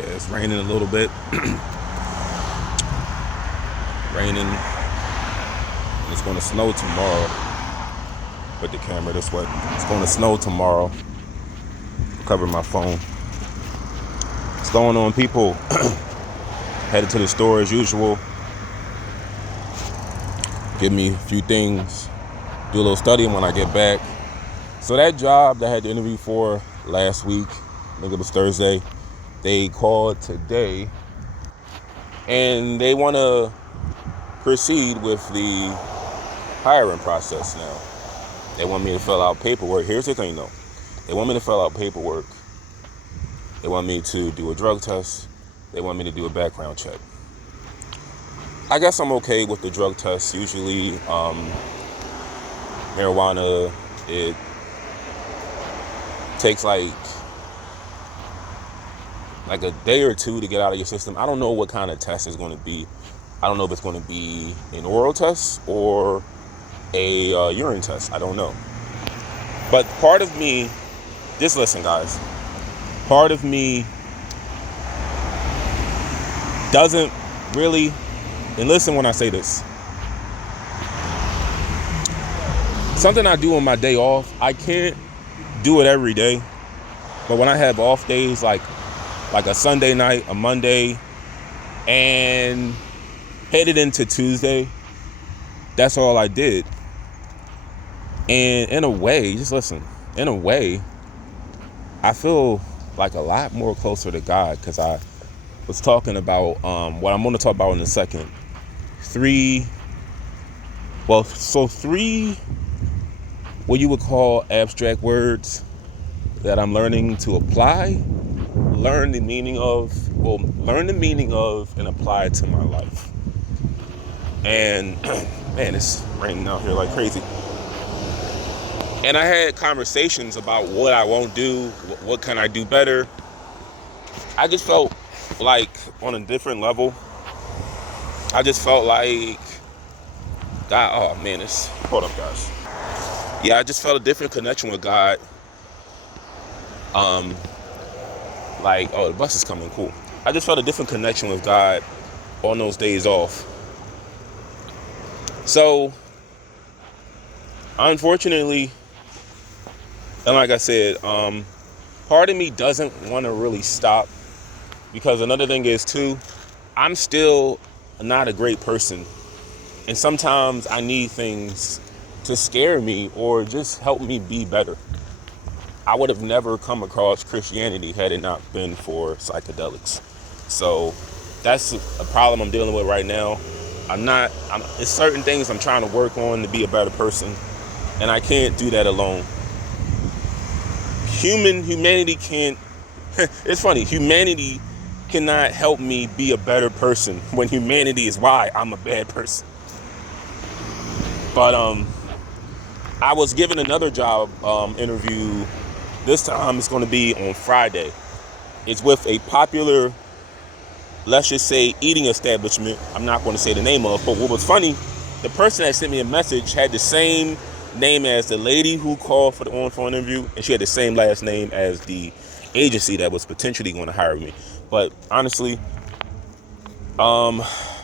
Yeah, it's raining a little bit. Raining. And it's going to snow tomorrow. Put the camera this way. It's going to snow tomorrow. Cover my phone. What's going on, people? Headed to the store as usual. Give me a few things. Do a little studying when I get back. So that job that I had the interview for last week, I think it was Thursday, they called today and they want to proceed with the hiring process now. They want me to fill out paperwork. Here's the thing though. They want me to fill out paperwork. They want me to do a drug test. They want me to do a background check. I guess I'm okay with the drug test. Usually, marijuana, it takes like a day or two to get out of your system. I don't know what kind of test it's going to be. I don't know if it's going to be an oral test or a urine test. I don't know. But part of me, just listen, guys. Part of me doesn't really, and listen when I say this. Something I do on my day off, I can't do it every day. But when I have off days like a Sunday night, a Monday, and headed into Tuesday, that's all I did. And in a way, just listen, in a way, I feel like a lot more closer to God because I was talking about what I'm going to talk about in a second. Three what you would call abstract words that I'm learning to apply, learn the meaning of and apply it to my life. And man, it's raining out here like crazy. And I had conversations about what I won't do, what can I do better. I just felt like on a different level. I just felt like God, oh man, hold up guys. Yeah, I just felt a different connection with God. Like, oh, the bus is coming, cool. I just felt a different connection with God on those days off. So, unfortunately, and like I said, part of me doesn't want to really stop because another thing is too, I'm still not a great person. And sometimes I need things to scare me or just help me be better. I would have never come across Christianity had it not been for psychedelics. So that's a problem I'm dealing with right now. It's certain things I'm trying to work on to be a better person. And I can't do that alone. Humanity can't, it's funny, humanity cannot help me be a better person when humanity is why I'm a bad person. But I was given another job interview. This time it's going to be on Friday. It's with a popular, let's just say, eating establishment. I'm not going to say the name of, but what was funny, the person that sent me a message had the same name as the lady who called for the on-phone interview, and she had the same last name as the agency that was potentially going to hire me. But honestly,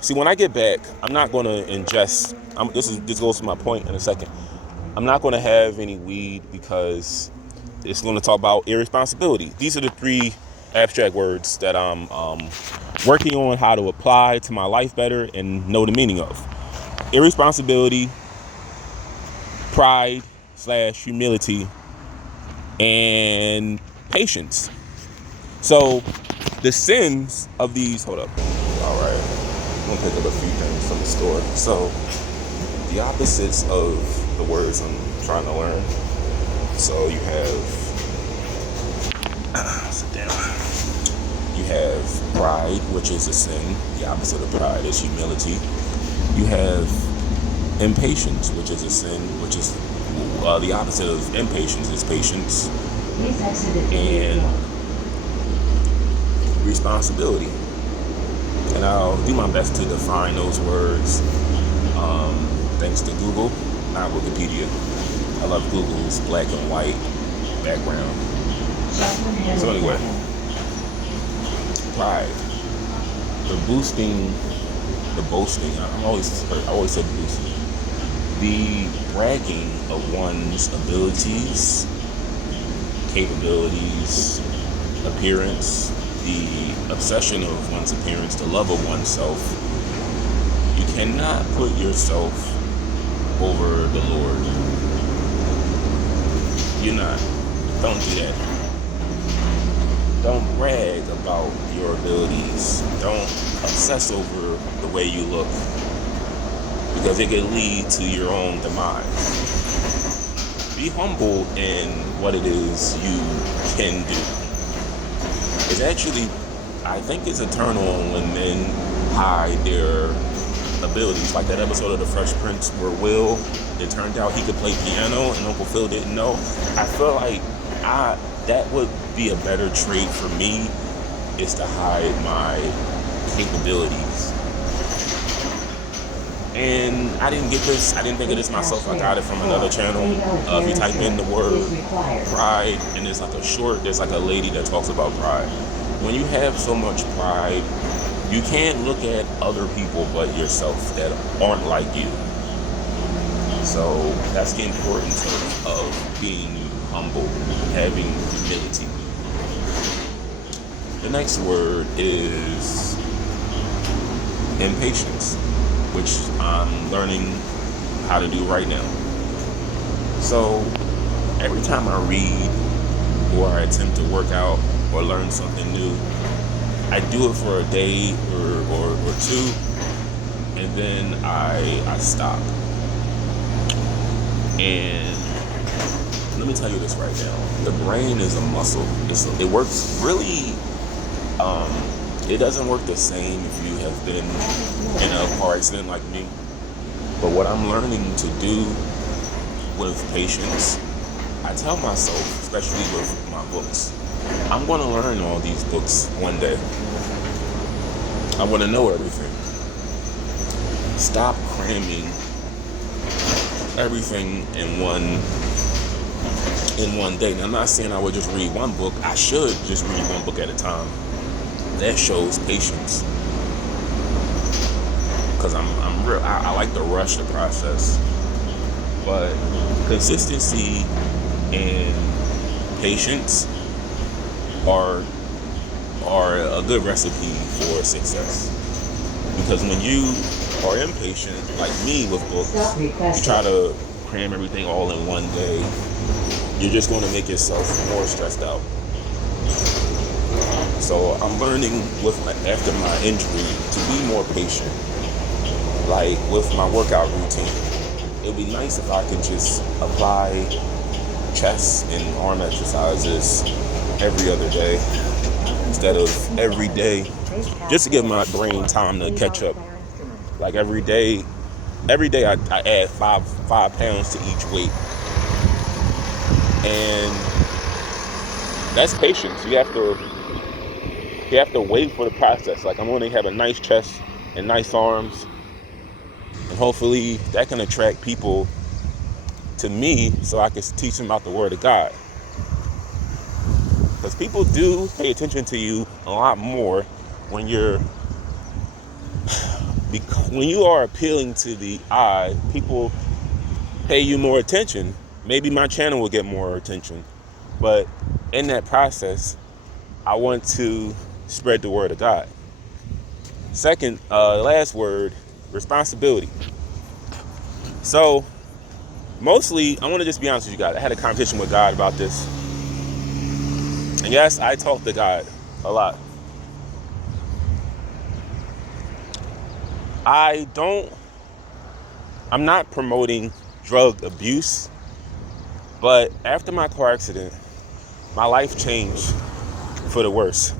see, when I get back, I'm not going to ingest. This goes to my point in a second. I'm not going to have any weed because it's going to talk about irresponsibility. These are the three abstract words that I'm working on how to apply to my life better and know the meaning of. Irresponsibility, pride / humility, and patience. So the sins of these, hold up. All right. I'm going to pick up a few things from the store. So the opposites of the words I'm trying to learn. So you have, sit down. You have pride, which is a sin. The opposite of pride is humility. You have impatience, which is a sin, which is the opposite of impatience is patience. And responsibility. And I'll do my best to define those words thanks to Google, not Wikipedia. I love Google's black and white background. So anyway, pride, the boasting. I always said boasting. The bragging of one's abilities, capabilities, appearance, the obsession of one's appearance, the love of oneself. You cannot put yourself over the Lord. You're not. Don't do that. Don't brag about your abilities. Don't obsess over the way you look, because it can lead to your own demise. Be humble in what it is you can do. It's actually, I think it's eternal when men hide their abilities. Like that episode of The Fresh Prince where Will, it turned out he could play piano and Uncle Phil didn't know. I feel like that would be a better trait for me, is to hide my capabilities. And I didn't get this, I didn't think of this myself, I got it from another channel. If you type in the word pride, and there's like a lady that talks about pride. When you have so much pride, you can't look at other people but yourself that aren't like you. So that's the importance of being humble, having humility. The next word is impatience, which I'm learning how to do right now. So every time I read or I attempt to work out or learn something new, I do it for a day or two, and then I stop. And let me tell you this right now. The brain is a muscle. It works really, it doesn't work the same if you have been in a car accident like me. But what I'm learning to do with patience, I tell myself, especially with my books, I'm going to learn all these books one day. I want to know everything. Stop cramming everything in one day. Now, I'm not saying I would just read one book. I should just read one book at a time. That shows patience. Because I like to rush the process. But consistency and patience are a good recipe for success. Because when you are impatient, like me with books, you try to cram everything all in one day, you're just going to make yourself more stressed out. So I'm learning after my injury to be more patient. Like with my workout routine, it'd be nice if I could just apply chest and arm exercises every other day instead of every day, just to give my brain time to catch up. Like every day I add five pounds to each weight. And that's patience. You have to wait for the process. Like I'm going to have a nice chest and nice arms, and hopefully that can attract people to me so I can teach them about the Word of God. Because people do pay attention to you a lot more when you are appealing to the eye. People pay you more attention. Maybe my channel will get more attention, but in that process, I want to spread the Word of God. Second, last word, responsibility. So mostly, I want to just be honest with you guys. I had a conversation with God about this. And yes, I talk to God a lot. I'm not promoting drug abuse, but after my car accident, my life changed for the worse.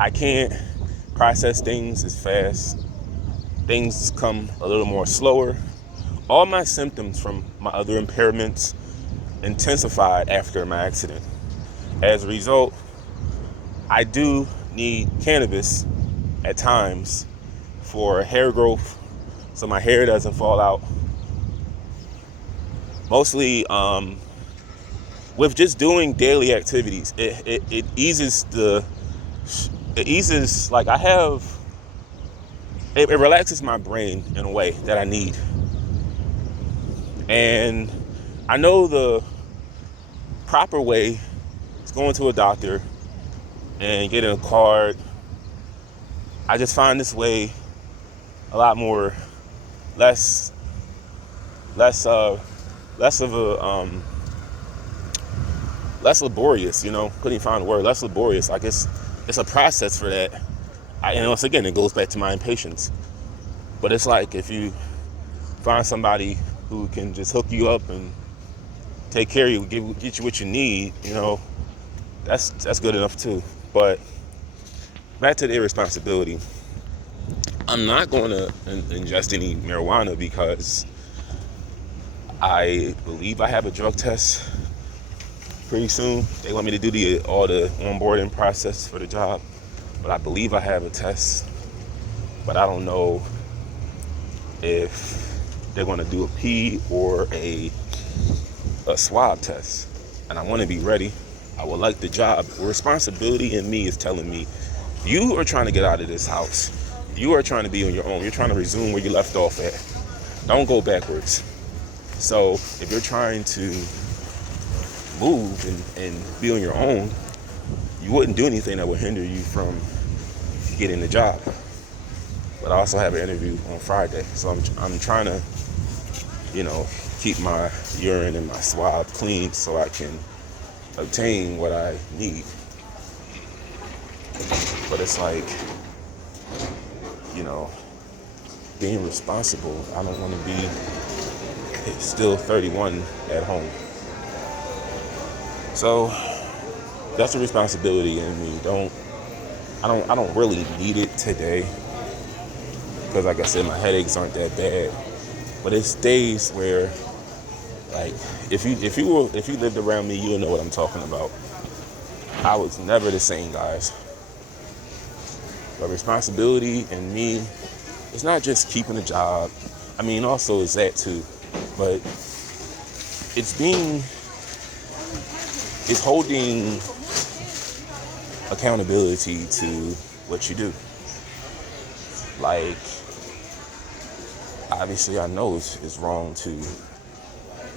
I can't process things as fast. Things come a little more slower. All my symptoms from my other impairments intensified after my accident. As a result, I do need cannabis at times for hair growth, so my hair doesn't fall out. Mostly with just doing daily activities, it eases like it relaxes my brain in a way that I need. And I know the proper way is going to a doctor and getting a card. I just find this way a lot more less laborious, couldn't even find a word. Less laborious. Like it's a process for that. And once again, it goes back to my impatience. But it's like if you find somebody who can just hook you up and take care of you, get you what you need, that's good enough too. But back to the irresponsibility. I'm not going to ingest any marijuana because I believe I have a drug test pretty soon. They want me to do all the onboarding process for the job, but I believe I have a test. But I don't know if they're going to do a pee or a swab test, and I want to be ready. I would like the job. The responsibility in me is telling me, you are trying to get out of this house. You are trying to be on your own. You're trying to resume where you left off at. Don't go backwards. So if you're trying to move and be on your own, you wouldn't do anything that would hinder you from getting the job. But I also have an interview on Friday, so I'm trying to, keep my urine and my swab clean so I can obtain what I need. But it's like, being responsible. I don't want to be still 31 at home. So that's a responsibility in me. I don't really need it today because, like I said, my headaches aren't that bad. But it's days where, like, if you lived around me, you'll know what I'm talking about. I was never the same, guys. But responsibility in me, it's not just keeping a job. I mean, also is that too. But it's holding accountability to what you do. Like, obviously I know it's wrong to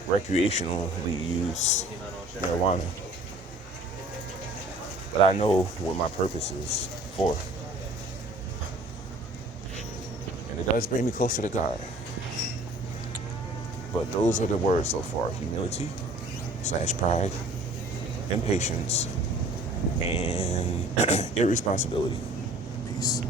recreationally use marijuana. But I know what my purpose is for. And it does bring me closer to God. But those are the words so far: humility / pride, impatience, and irresponsibility. Peace.